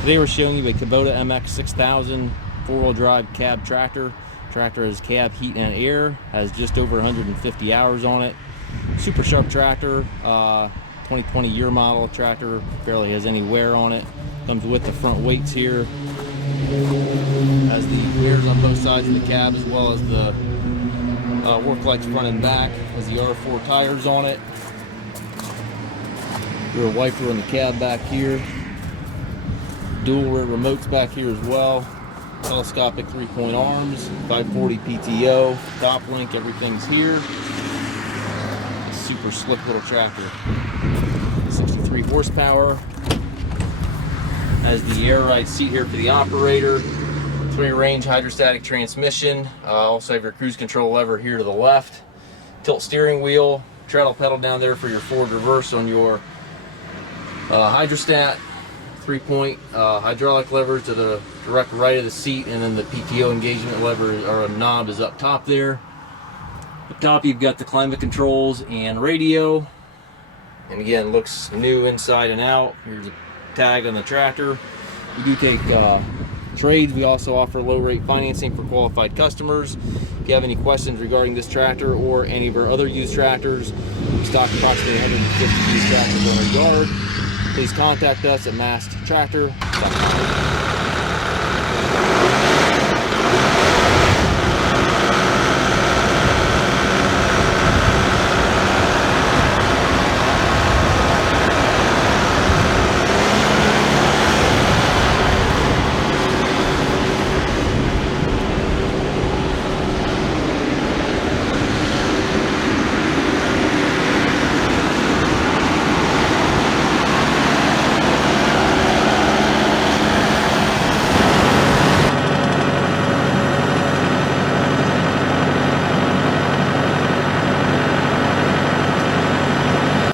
Today we're showing you a Kubota MX6000 four-wheel drive cab tractor. Tractor has cab heat and air, has just over 150 hours on it. Super sharp tractor, 2020 year model tractor, barely has any wear on it. Comes with the front weights here. Has the mirrors on both sides of the cab as well as the work lights front and back. Has the R4 tires on it. Rear wiper on the cab back here. Dual rear remotes back here as well. Telescopic 3-point arms, 540 PTO, top link, everything's here. Super slick little tractor. 63 horsepower. Has the air ride seat here for the operator. 3-range hydrostatic transmission. Also have your cruise control lever here to the left. Tilt steering wheel. Straddle pedal down there for your forward reverse on your hydrostat. 3-point hydraulic levers to the direct right of the seat, and then the PTO engagement lever or a knob is up top there. Up top you've got the climate controls and radio, and again looks new inside and out. Here's a tag on the tractor. We do take trades. We also offer low rate financing for qualified customers. If you have any questions regarding this tractor or any of our other used tractors, we stock approximately 150 used tractors on our yard. Please contact us at masttractor.com.